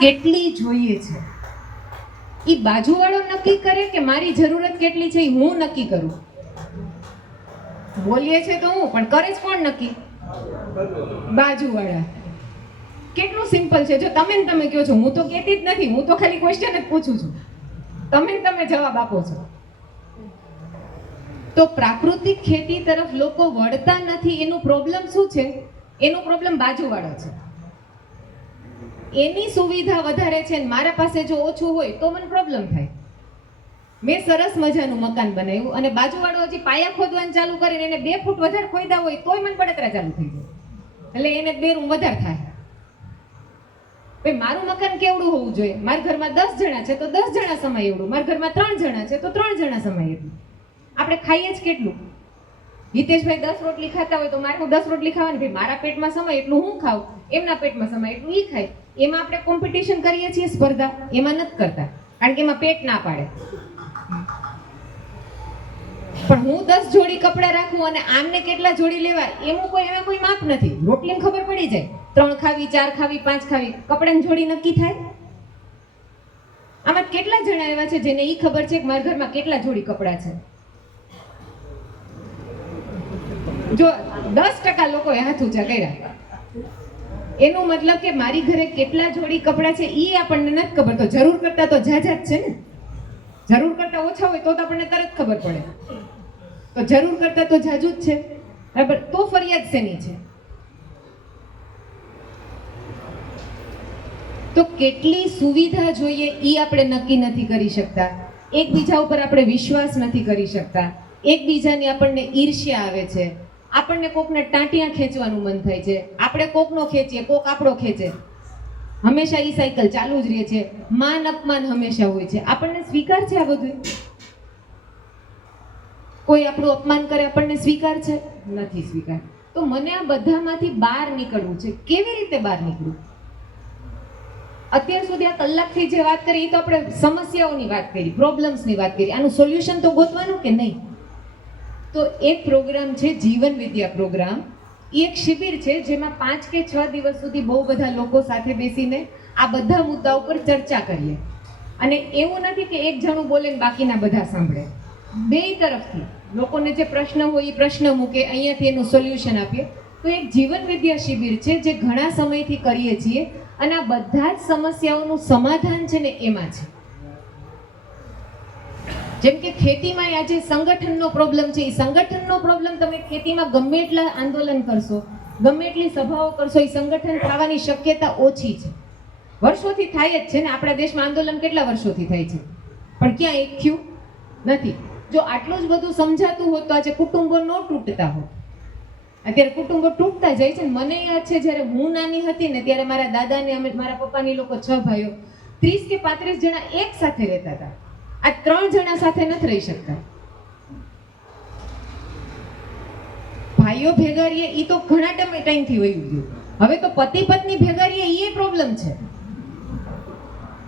કેટલી જોઈએ છે? એ બાજુવાળો નક્કી કરે કે મારી જરૂરત કેટલી છે એ હું નક્કી કરું? બોલીએ છે તો હું, પણ કરે જ કોણ નક્કી? બાજુવાળા. કેટલું સિમ્પલ છે. જો તમે તમે કહો છો, હું તો કહેતી જ નથી, હું તો ખાલી ક્વેશ્ચન જ પૂછું છું. તમે તમે જવાબ આપો છો. તો પ્રાકૃતિક ખેતી તરફ લોકો વળતા નથી, એનું પ્રોબ્લેમ શું છે? એનો પ્રોબ્લેમ બાજુવાળો છે. એની સુવિધા વધારે છે ને મારા પાસે જો ઓછું હોય તો મને પ્રોબ્લેમ થાય. મેં સરસ મજાનું મકાન બનાવ્યું અને બાજુવાળો હજી પાયા ખોદવાનું ચાલુ કરીને એને બે ફૂટ વધારે ખોદ્યા હોય તોય મને બળતરા ચાલુ થઈ જાય. એટલે એને બે રૂમ વધારે થાય. ભાઈ, મારું મકાન કેવડું હોવું જોઈએ? મારા ઘરમાં દસ જણા છે તો દસ જણા સમય એવડું. મારા ઘરમાં ત્રણ જણા છે તો ત્રણ જણા સમય એટલું આપણે ખાઈએ જ કેટલું? હિતેશભાઈ દસ રોટલી ખાતા હોય તો મારે દસ રોટલી ખાવાની? ભાઈ, મારા પેટમાં સમય એટલું હું ખાઉં, એમના પેટમાં સમય એટલું એ ખાય એમાં આપણે કોમ્પિટિશન કરીએ છીએ સ્પર્ધા, એમાં નથી કરતા, કારણ કે એમાં પેટ ના પાડે. પણ હું દસ જોડી કપડાં રાખું અને આમને કેટલા જોડી લેવા, એનું કોઈ, એમાં કોઈ માપ નથી. રોટલીને ખબર પડી જાય. ત્રણ ખાવી, ચાર ખાવી, પાંચ ખાવી, કપડાની જોડી નક્કી થાય? આમાં કેટલા જણા એવા છે જેને એ ખબર છે કે મારા ઘરમાં કેટલા જોડી કપડાં છે? જો દસ ટકા લોકોએ હાથ ઊંચા કર્યા. એનો મતલબ કે મારી ઘરે કેટલા જોડી કપડાં છે એ આપણને નથી ખબર. તો જરૂર કરતા તો ઝાઝા જ છે ને? જરૂર કરતા ઓછા હોય તો આપણને તરત ખબર પડે. તો જરૂર કરતા તો જાજુ જ છે. બરાબર? તો ફરિયાદ શેની છે? તો કેટલી સુવિધા જોઈએ એ આપણે નક્કી નથી કરી શકતા. એકબીજા ઉપર આપણે વિશ્વાસ નથી કરી શકતા. એકબીજાની આપણને ઈર્ષ્યા આવે છે. આપણને કોકને ટાંટિયા ખેંચવાનું મન થાય છે. આપણે કોકનો ખેંચીએ, કોક આપણો ખેંચે. હંમેશા એ સાયકલ ચાલુ જ રહે છે. માન અપમાન હંમેશા હોય છે. આપણને સ્વીકાર છે આ બધું કોઈ આપણું અપમાન કરે, આપણને સ્વીકાર છે? નથી સ્વીકાર. તો મને આ બધામાંથી બહાર નીકળવું છે. કેવી રીતે બહાર નીકળવું અત્યાર સુધી આ કલાકથી જે વાત કરી એ તો આપણે સમસ્યાઓની વાત કરી પ્રોબ્લેમ્સની વાત કરી. આનું સોલ્યુશન તો ગોતવાનું કે નહીં? તો એક પ્રોગ્રામ છે જીવન વિદ્યા પ્રોગ્રામ. એ એક શિબિર છે જેમાં પાંચ કે છ દિવસ સુધી બહુ બધા લોકો સાથે બેસીને આ બધા મુદ્દા ઉપર ચર્ચા કરીએ. અને એવું નથી કે એક જણું બોલે બાકીના બધા સાંભળે. બે તરફથી લોકોને જે પ્રશ્ન હોય એ પ્રશ્ન મૂકે, અહીંયાથી એનું સોલ્યુશન આપીએ. તો એક જીવન વિદ્યા શિબિર છે જે ઘણા સમયથી કરીએ છીએ અને આ બધા જ સમસ્યાઓનું સમાધાન છે ને એમાં છે. જેમ કે ખેતીમાં આજે સંગઠનનો પ્રોબ્લેમ છે. એ સંગઠનનો પ્રોબ્લેમ તમે ખેતીમાં ગમે એટલા આંદોલન કરશો, ગમે એટલી સભાઓ કરશો એ સંગઠન થવાની શક્યતા ઓછી છે. વર્ષોથી થાય જ છે ને, આપણા દેશમાં આંદોલન કેટલા વર્ષોથી થાય છે? પણ ક્યાં એક થયું? નથી. જો આટલું જ બધું સમજાતું હોત તો આજે કુટુંબો ન તૂટતા હોત. અત્યારે કુટુંબો તૂટતા જાય છે મને યાદ છે જ્યારે હું નાની હતી ને, ત્યારે મારા દાદાને અમે, મારા પપ્પાની લોકો છ ભાઈઓ, ત્રીસ કે પાંત્રીસ જણા એક સાથે રહેતા હતા. આ ત્રણ જણા સાથે નથી રહી શકતા. ભાઈઓ ભેગા રહીએ એ તો ઘણા ટાઈમ ટાઈમથી વહી ગયું. હવે તો પતિ પત્ની ભેગા રહીએ એ પ્રોબ્લેમ છે.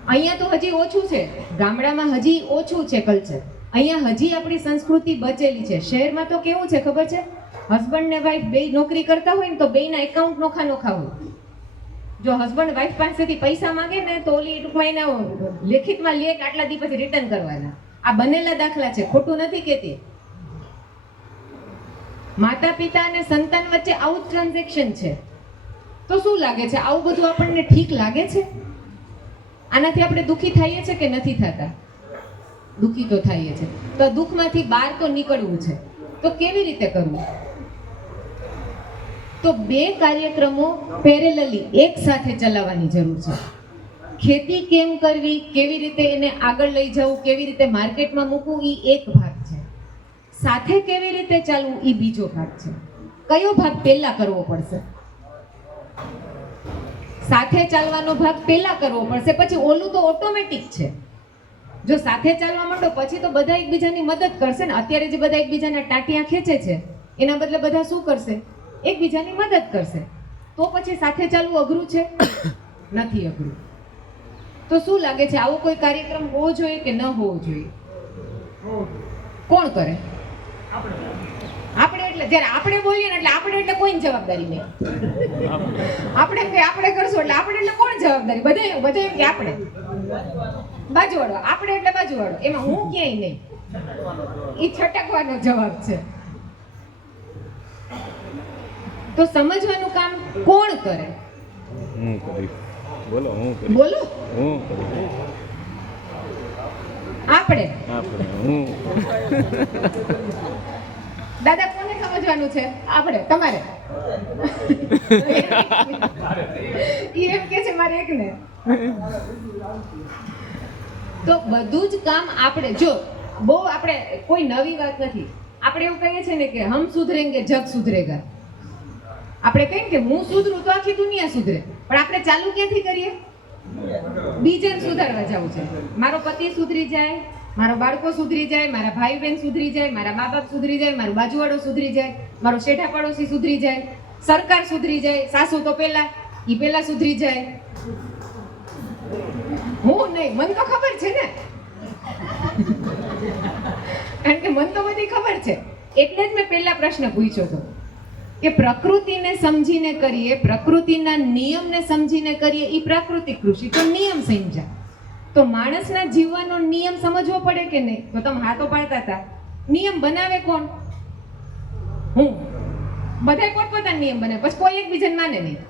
અહીંયા તો હજી ઓછું છે. ગામડામાં હજી ઓછું છે કલ્ચર અહીંયા હજી આપણી સંસ્કૃતિ બચેલી છે. શહેરમાં તો કેવું છે ખબર છે? હસબન્ડ ને વાઈફ બે નોકરી કરતા હોય ને તો બેયના એકાઉન્ટ નોખા નોખા હોય. જો હસબન્ડ વાઈફ પાસેથી પૈસા માંગે ને તો ઓલી ટૂંકમાં એના લેખિતમાં લે કે આટલા દી પછી રિટર્ન કરવાના. આ બનેલા દાખલા છે. ખોટું નથી કહેતી. માતા પિતા અને સંતાન વચ્ચે આવું ટ્રાન્ઝેક્શન છે. તો શું લાગે છે? આવું બધું આપણને ઠીક લાગે છે? આનાથી આપણે દુઃખી થઈએ છે કે નથી થતા? દુઃખી તો થઈએ છે. તો દુઃખમાંથી બહાર તો નીકળવું છે. તો કેવી રીતે કરવું? તો બે કાર્યક્રમો પેરેલલી એક સાથે ચલાવવાની જરૂર છે. ખેતી કેમ કરવી, કેવી રીતે એને આગળ લઈ જવું, કેવી રીતે માર્કેટમાં મૂકવું એ એક ભાગ છે. સાથે કેવી રીતે ચાલવું એ બીજો ભાગ છે. કયો ભાગ પહેલા કરવો પડશે? સાથે ચાલવાનો ભાગ પહેલા કરવો પડશે, પછી ઓલું તો ઓટોમેટિક છે. જો સાથે ચાલવા માંડો, પછી તો બધા એકબીજાની મદદ કરશે ને, અત્યારે જે બધા એકબીજાના ટાટિયા ખેંચે છે, એના બદલે બધા શું કરશે? એકબીજાની મદદ કરશે. તો પછી સાથે ચાલવું અઘરું છે? નથી અઘરું. તો શું લાગે છે આવો કોઈ કાર્યક્રમ હોવો જોઈએ કે ન હોવો જોઈએ? કોણ કરે? આપણે એટલે જ્યારે આપણે બોલીએ ને એટલે આપણે એટલે કોઈની જવાબદારી નહીં. આપણે કે આપણે કરશું એટલે આપણે એટલે કોણ જવાબદારી? બધા બધા એમ કે આપણે. બાજુવાળો આપણે એટલે બાજુવાળો. એમાં હું ક્યાંય નહીં. એ છટકવાનો જવાબ છે. તો સમજવાનું કામ કોણ કરે? હું કરીશ બોલો હું કરીશ બોલો. હું કરીશ આપણે? આપણે હું. દાદા કોને સમજવાનું છે? આપણે તમારે. એમ કે છે મારે એકને. તો બધું જ કામ આપણે જો બહુ આપણે કોઈ નવી વાત નથી. આપણે એવું કહીએ છીએ ને કે હમ સુધરેંગે જગ સુધરેગા. આપણે કહીએ કે હું સુધરું તો આખી દુનિયા સુધરે. પણ આપણે ચાલુ ક્યાંથી કરીએ? બીજાને સુધારવા જવું છે. મારો પતિ સુધરી જાય, મારો બાળકો સુધરી જાય, મારા ભાઈ બહેન સુધરી જાય, મારા મા બાપ સુધરી જાય, મારો બાજુવાળો સુધરી જાય, મારો શેઠા પડોશી સુધરી જાય, સરકાર સુધરી જાય, સાસુ તો પહેલા, ઈ પહેલા સુધરી જાય. હું નહીં, મન તો ખબર છે ને. કારણ કે મન તો બધી ખબર છે. એટલે જ મેં પહેલા પ્રશ્ન પૂછ્યો હતો. કે પ્રકૃતિને સમજીને કરીએ, પ્રકૃતિના નિયમને સમજીને કરીએ એ પ્રાકૃતિક કૃષિ. તો નિયમ સમજ્યા તો માણસના જીવવાનો નિયમ સમજવો પડે કે નહીં? તો તમે હાથો પાડતા હતા. નિયમ બનાવે કોણ? હું. બધા પોતપોતાના નિયમ બનાવે પછી કોઈ એકબીજાને માને નહીં.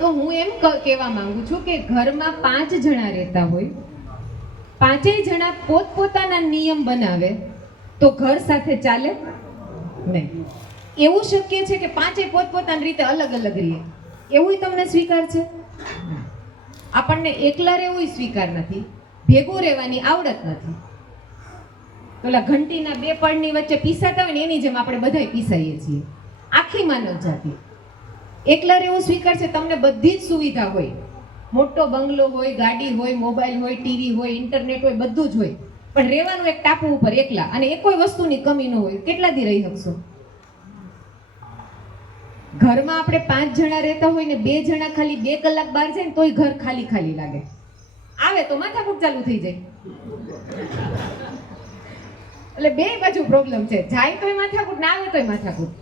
તો હું એમ કહેવા માંગુ છું કે ઘરમાં પાંચ જણા રહેતા હોય, પાંચેય જણા પોતપોતાના નિયમ બનાવે, તો ઘર સાથે ચાલે? નહીં. એવું શક્ય છે કે પાંચે પોતપોતાની રીતે અલગ અલગ રહીએ? એવું તમને સ્વીકાર છે? આપણને એકલા રહેવું સ્વીકાર નથી. ભેગું રહેવાની આવડત નથી. પેલા ઘંટીના બે પડની વચ્ચે પીસાતા હોય ને એની જેમ આપણે બધાય પીસાઈએ છીએ. આખી માનવ જાતિ એકલા રહેવું સ્વીકાર છે, તમને બધી જ સુવિધા હોય. મોટો બંગલો હોય, ગાડી હોય, મોબાઈલ હોય, ટીવી હોય, ઇન્ટરનેટ હોય, બધું જ હોય. પણ રહેવાનું એક ટાપુ ઉપર એકલા અને એ કોઈ વસ્તુની કમી ન હોય, કેટલા દી રહી શકશો? ઘરમાં આપણે પાંચ જણા રહેતા હોય ને બે જણા ખાલી બે કલાક બહાર જાય ને તોય ઘર ખાલી ખાલી લાગે. આવે તો માથાકૂટ ચાલુ થઈ જાય. એટલે બે બાજુ પ્રોબ્લેમ છે. જાય તોય માથાકૂટ ના આવે તોય માથાકૂટ.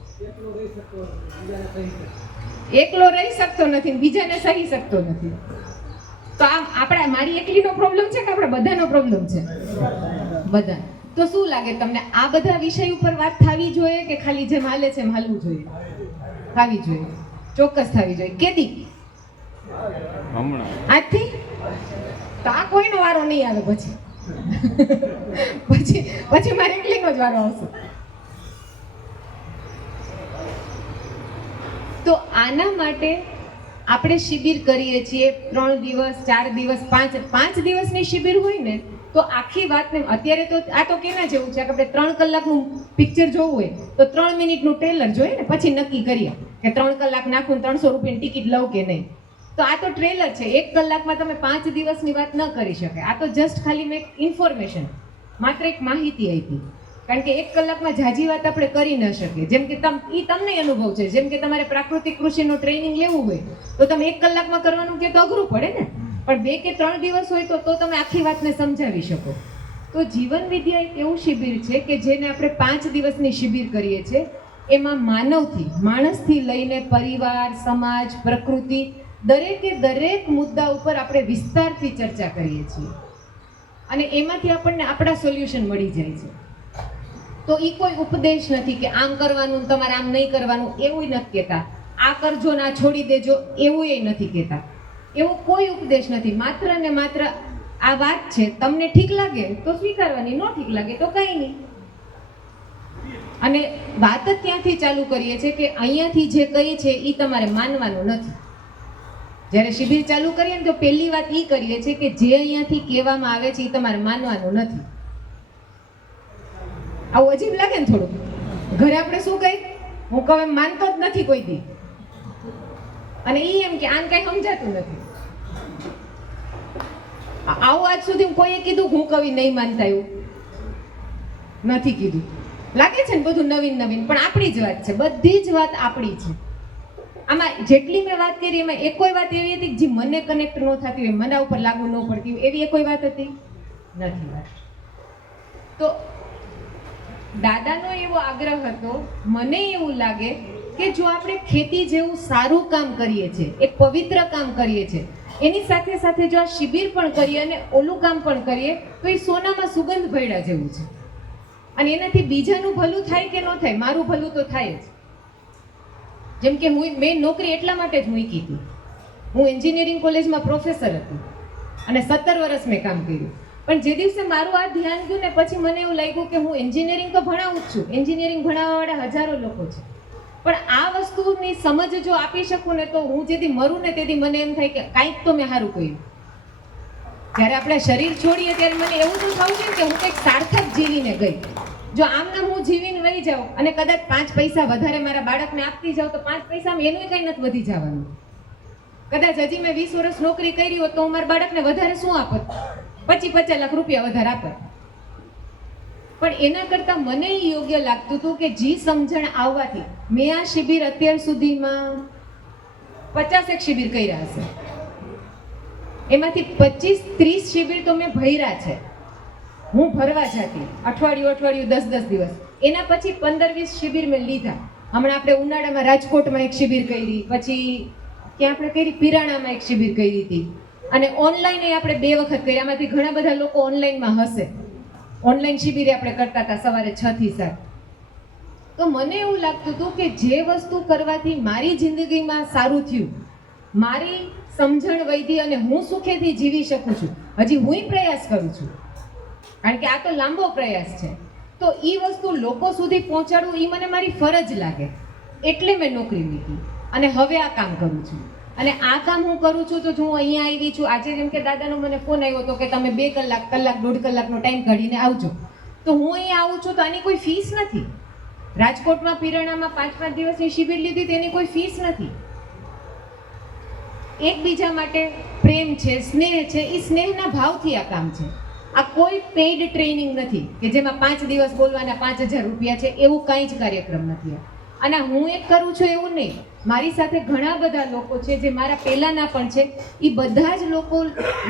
એકલો રહી શકતો નથી બીજાને સહી શકતો નથી. તો આ આપણા મારી એકલીનો પ્રોબ્લેમ છે કે આપણા બધાનો પ્રોબ્લેમ છે? બધા. તો શું લાગે તમને આ બધા વિષય ઉપર વાત થવી જોઈએ કે ખાલી જેમ હાલે છે એમ હાલવું જોઈએ? થવી જોઈએ. ચોક્કસ થવી જોઈએ. કેદી? આજથી? તો આ કોઈનો વારો નહીં આવે પછી. પછી પછી મારે એકલીનો જ વારો આવશે. તો આના માટે આપણે શિબિર કરીએ છીએ ત્રણ દિવસ, ચાર દિવસ, પાંચ પાંચ દિવસની શિબિર હોય ને, તો આખી વાતને અત્યારે તો આ તો કેના જેવું છે? કે આપણે ત્રણ કલાકનું પિક્ચર જોવું હોય, તો ત્રણ મિનિટનું ટ્રેલર જોઈએ ને, પછી નક્કી કરીએ કે ત્રણ કલાક નાખું ત્રણસો રૂપિયાની ટિકિટ લઉં કે નહીં. તો આ તો ટ્રેલર છે. એક કલાકમાં તમે પાંચ દિવસની વાત ન કરી શકે આ તો જસ્ટ ખાલી મેં ઇન્ફોર્મેશન માત્ર એક માહિતી આપી. કારણ કે એક કલાકમાં જાજી વાત આપણે કરી ન શકીએ. જેમ કે તમ એ તમને અનુભવ છે. જેમ કે તમારે પ્રાકૃતિક કૃષિનું ટ્રેનિંગ લેવું હોય તો તમે એક કલાકમાં કરવાનું કે તો અઘરું પડે ને? પણ બે કે ત્રણ દિવસ હોય તો તો તમે આખી વાતને સમજાવી શકો. તો જીવન વિદ્યા એક એવું શિબિર છે કે જેને આપણે પાંચ દિવસની શિબિર કરીએ છીએ. એમાં માનવથી માણસથી લઈને પરિવાર સમાજ પ્રકૃતિ દરેકે દરેક મુદ્દા ઉપર આપણે વિસ્તારથી ચર્ચા કરીએ છીએ. અને એમાંથી આપણને આપણા સોલ્યુશન મળી જાય છે. તો એ કોઈ ઉપદેશ નથી કે આમ કરવાનું, તમારે આમ નહીં કરવાનું, એવું નથી કહેતા. આ કરજો ના છોડી દેજો, એવું નથી કહેતા. એવો કોઈ ઉપદેશ નથી. માત્ર ને માત્ર આ વાત છે, તમને ઠીક લાગે તો સ્વીકારવાની, ન ઠીક લાગે તો કંઈ નહીં. અને વાત જ ત્યાંથી ચાલુ કરીએ છીએ કે અહીંયાથી જે કહી છે એ તમારે માનવાનું નથી. જ્યારે શિબિર ચાલુ કરીએ ને તો પહેલી વાત એ કરીએ છીએ કે જે અહીંયાથી કહેવામાં આવે છે એ તમારે માનવાનું નથી. આવું અજીબ લાગે ને થોડું ઘરે આપણે શું કહી? હું કહું એમ માનતો જ નથી કોઈ દી. અને એ એમ કે આને કઈ સમજાતું નથી. આવું આજ સુધી કોઈએ કીધું હું કવિ નહીં માનતા એવું? નથી કીધું. લાગે છે ને બધું નવીન નવીન, પણ આપણી જ વાત છે. બધી જ વાત આપણી છે. આમાં જેટલી મેં વાત કરી, એમાં કોઈ વાત એવી હતી કે જે મને કનેક્ટ ન થતી હોય, મને ઉપર લાગુ ન પડતી હોય, એવી કોઈ વાત હતી? નથી વાત. તો દાદાનો એવો આગ્રહ હતો, મને એવું લાગે કે જો આપણે ખેતી જેવું સારું કામ કરીએ છીએ એક પવિત્ર કામ કરીએ છીએ એની સાથે સાથે જો આ શિબિર પણ કરીએ અને ઓલું કામ પણ કરીએ, તો એ સોનામાં સુગંધ ભર્યા જેવું છે. અને એનાથી બીજાનું ભલું થાય કે ન થાય, મારું ભલું તો થાય જ. જેમ કે હું, મેં નોકરી એટલા માટે જ મૂકી હતી. હું એન્જિનિયરિંગ કોલેજમાં પ્રોફેસર હતી અને સત્તર વર્ષ મેં કામ કર્યું. પણ જે દિવસે મારું આ ધ્યાન ગયું ને પછી મને એવું લાગ્યું કે હું એન્જિનિયરિંગ તો ભણાવું જ છું. એન્જિનિયરિંગ ભણાવવાવાળા હજારો લોકો છે. પણ આ વસ્તુની સમજ જો આપી શકું ને તો હું જેથી મરું ને તેથી મને એમ થાય કે કાંઈક તો મેં સારું કહ્યું જ્યારે આપણે શરીર છોડીએ ત્યારે મને એવું તો થવું છે કે હું કંઈક સાર્થક જીવીને ગઈ. જો આમને હું જીવીને વહી જાઉં અને કદાચ પાંચ પૈસા વધારે મારા બાળકને આપતી જાઉં તો પાંચ પૈસામાં એનું કંઈ નથી વધી જવાનું. કદાચ હજી મેં વીસ વર્ષ નોકરી કરી હોત તો હું મારા બાળકને વધારે શું આપત? પચીસ પચાસ લાખ રૂપિયા વધારે આપે. પણ એના કરતાં મને યોગ્ય લાગતું હતું કે જી સમજણ આવવાથી મેં આ શિબિર અત્યાર સુધીમાં પચાસેક શિબિર કર્યા હશે. એમાંથી પચીસ ત્રીસ શિબિર તો મેં ભર્યા છે. હું ભરવા જતી. અઠવાડિયું અઠવાડિયું, દસ દસ દિવસ. એના પછી પંદર, વીસ શિબિર મેં લીધા. હમણાં આપણે ઉનાળામાં રાજકોટમાં એક શિબિર કરી. પછી ક્યાં આપણે કરી? પિરાણામાં એક શિબિર કરી હતી. અને ઓનલાઈન એ આપણે બે વખત કરી આમાંથી ઘણા બધા લોકો ઓનલાઈનમાં હશે. ઓનલાઈન શિબિર આપણે કરતા હતા સવારે છ થી સાત. તો મને એવું લાગતું હતું કે જે વસ્તુ કરવાથી મારી જિંદગીમાં સારું થયું, મારી સમજણ વૈધી અને હું સુખેથી જીવી શકું છું. હજી હું પ્રયાસ કરું છું. કારણ કે આ તો લાંબો પ્રયાસ છે. તો એ વસ્તુ લોકો સુધી પહોંચાડવું એ મને મારી ફરજ લાગે. એટલે મેં નોકરી લીધી. અને હવે આ કામ કરું છું. અને આ કામ હું કરું છું તો હું અહીંયા આવી છું, આજે જેમ કે દાદાનો મને ફોન આવ્યો હતો કે તમે બે કલાક કલાક, દોઢ કલાકનો ટાઈમ કાઢીને આવજો. તો હું અહીંયા આવું છું તો આની કોઈ ફીસ નથી. રાજકોટમાં, પિરાણામાં પાંચ પાંચ દિવસની શિબિર લીધી, તેની કોઈ ફીસ નથી. એકબીજા માટે પ્રેમ છે, સ્નેહ છે એ સ્નેહના ભાવથી આ કામ છે. આ કોઈ પેઇડ ટ્રેનિંગ નથી, કે જેમાં પાંચ દિવસ બોલવાના પાંચ હજાર રૂપિયા છે, એવું કાંઈ જ કાર્યક્રમ નથી. અને હું એક કરું છું એવું નહીં. મારી સાથે ઘણા બધા લોકો છે જે મારા પહેલાંના પણ છે. એ બધા જ લોકો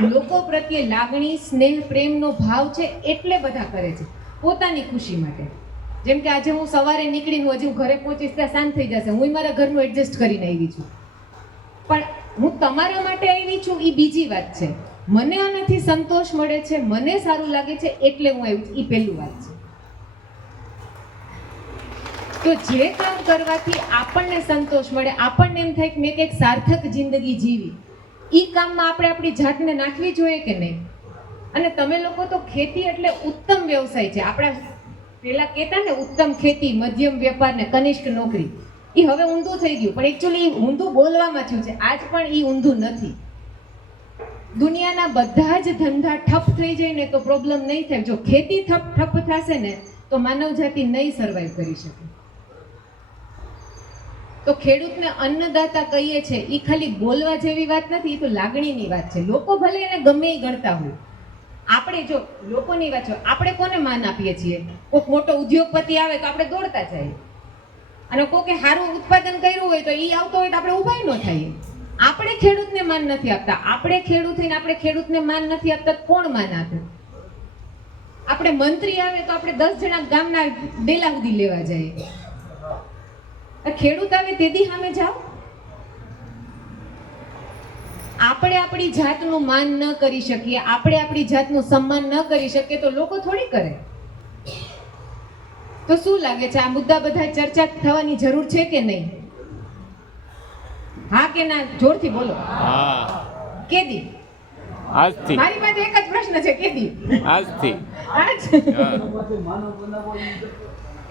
લોકો પ્રત્યે લાગણી, સ્નેહ, પ્રેમનો ભાવ છે એટલે બધા કરે છે. પોતાની ખુશી માટે. જેમ કે આજે હું સવારે નીકળીને હજી હું ઘરે પહોંચીશ ત્યાં શાંત થઈ જશે. હું મારા ઘરનું એડજસ્ટ કરીને આવી છું. પણ હું તમારા માટે આવી છું એ બીજી વાત છે. મને આનાથી સંતોષ મળે છે, મને સારું લાગે છે એટલે હું આવી છું. એ પહેલું વાત છે. તો જે કામ કરવાથી આપણને સંતોષ મળે, આપણને એમ થાય કે મેં કંઈક સાર્થક જિંદગી જીવી. એ કામમાં આપણે આપણી જાતને નાખવી જોઈએ કે નહીં? અને તમે લોકો તો ખેતી એટલે ઉત્તમ વ્યવસાય છે. આપણા પહેલાં કહેતા ને, ઉત્તમ ખેતી, મધ્યમ વેપાર ને કનિષ્ઠ નોકરી. એ હવે ઊંધું થઈ ગયું. પણ એકચ્યુઅલી ઊંધું બોલવામાં થયું છે. આજ પણ એ ઊંધું નથી. દુનિયાના બધા જ ધંધા ઠપ થઈ જાય ને તો પ્રોબ્લેમ નહીં થાય. જો ખેતી ઠપ ઠપ થશે ને, તો માનવ જાતિ નહીં સર્વાઈવ કરી શકે. તો ખેડૂતને અન્નદાતા કહીએ છે એ ખાલી બોલવા જેવી વાત નથી એ તો લાગણીની વાત છે. લોકો ભલે એને ગમે એ ગણતા હોય. આપણે જો લોકોની વાત છે, આપણે કોને માન આપીએ છીએ? કોઈક મોટો ઉદ્યોગપતિ આવે તો આપણે દોડતા જઈએ. અને કોકે સારું ઉત્પાદન કર્યું હોય તો એ આવતો હોય તો આપણે ઊભા ન થઈએ આપણે ખેડૂતને માન નથી આપતા. આપણે ખેડૂત થઈને આપણે ખેડૂતને માન નથી આપતા કોણ માન આપે? આપણે મંત્રી આવે તો આપણે દસ જણા ગામના ડેલા સુધી લેવા જઈએ ખેડૂત આવે તેદી સામે જાઓ. આપણે આપણી જાતનું માન ન કરી શકીએ આપણે આપણી જાતનું સન્માન ન કરી શકીએ તો લોકો થોડી કરે. તો શું લાગે છે આ મુદ્દા બધા ચર્ચા થવાની જરૂર છે કે નહીં? હા કે ના જોરથી બોલો. કેદી? આજથી. મારી પાસે એક જ પ્રશ્ન છે કેદી? આજથી. આજ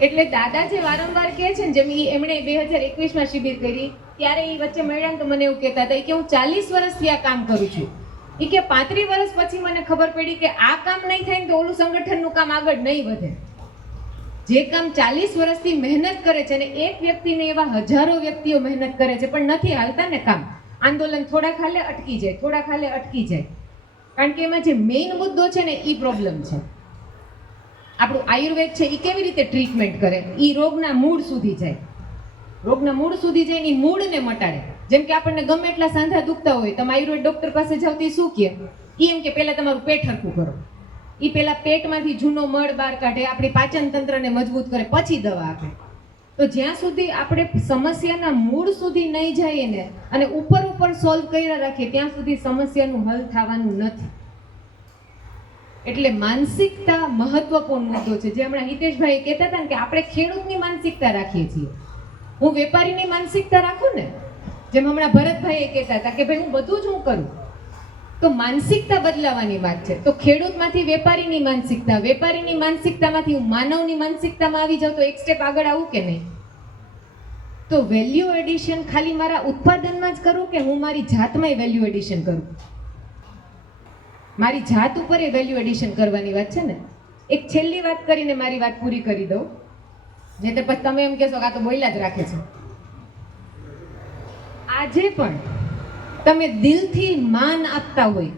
એટલે દાદા જે વારંવાર કહે છે ને, જેમ એમણે બે હજાર એકવીસમાં શિબિર કરી, ત્યારે એ વચ્ચે મળ્યા તો મને એવું કહેતા હતા કે હું ચાલીસ વર્ષથી આ કામ કરું છું. એ કે પાંત્રીસ વર્ષ પછી મને ખબર પડી કે આ કામ નહીં થાય ને તો ઓલું સંગઠનનું કામ આગળ નહીં વધે. જે કામ ચાલીસ વર્ષથી મહેનત કરે છે અને એક વ્યક્તિને એવા હજારો વ્યક્તિઓ મહેનત કરે છે, પણ નથી હાલતા ને કામ. આંદોલન થોડા ખાલે અટકી જાય, થોડા ખાલે અટકી જાય. કારણ કે એમાં જે મેઇન મુદ્દો છે ને એ પ્રોબ્લેમ છે. આપણું આયુર્વેદ છે એ કેવી રીતે ટ્રીટમેન્ટ કરે? એ રોગના મૂળ સુધી જાય. રોગના મૂળ સુધી જાય એની મૂળને મટાડે. જેમ કે આપણને ગમે એટલા સાંધા દુખતા હોય, તમે આયુર્વેદ ડૉક્ટર પાસે જાઓ તો શું કહે? એ એમ કે પહેલાં તમારું પેટ હરખું કરો. એ પહેલાં પેટમાંથી જૂનો મળ બહાર કાઢે, આપણી પાચન તંત્રને મજબૂત કરે, પછી દવા આપે. તો જ્યાં સુધી આપણે સમસ્યાના મૂળ સુધી નહીં જઈએ ને, અને ઉપર ઉપર સોલ્વ કર્યા રાખીએ, ત્યાં સુધી સમસ્યાનું હલ થવાનું નથી. એટલે માનસિકતા મહત્વપૂર્ણ મુદ્દો છે. જે હમણાં હિતેશભાઈ કહેતા હતા કે આપણે ખેડૂતની માનસિકતા રાખીએ છીએ. હું વેપારીની માનસિકતા રાખું ને? જેમ હમણાં ભરતભાઈએ કહેતા હતા કે ભાઈ, હું બધું જ હું કરું. તો માનસિકતા બદલાવાની વાત છે. તો ખેડૂતમાંથી વેપારીની માનસિકતા, વેપારીની માનસિકતામાંથી હું માનવની માનસિકતામાં આવી જાઉં તો એક સ્ટેપ આગળ આવું કે નહીં? તો વેલ્યુ એડિશન ખાલી મારા ઉત્પાદનમાં જ કરું કે હું મારી જાતમાંય વેલ્યુ એડિશન કરું? મારી જાત ઉપર એ વેલ્યુ એડિશન કરવાની વાત છે ને, એક છેલ્લી વાત કરીને મારી વાત પૂરી કરી દઉં. જે તે પછી તમે એમ કહેશો કે આ તો બોલ્યા જ રાખે છે. આજે પણ તમે દિલથી માન આપતા હોય.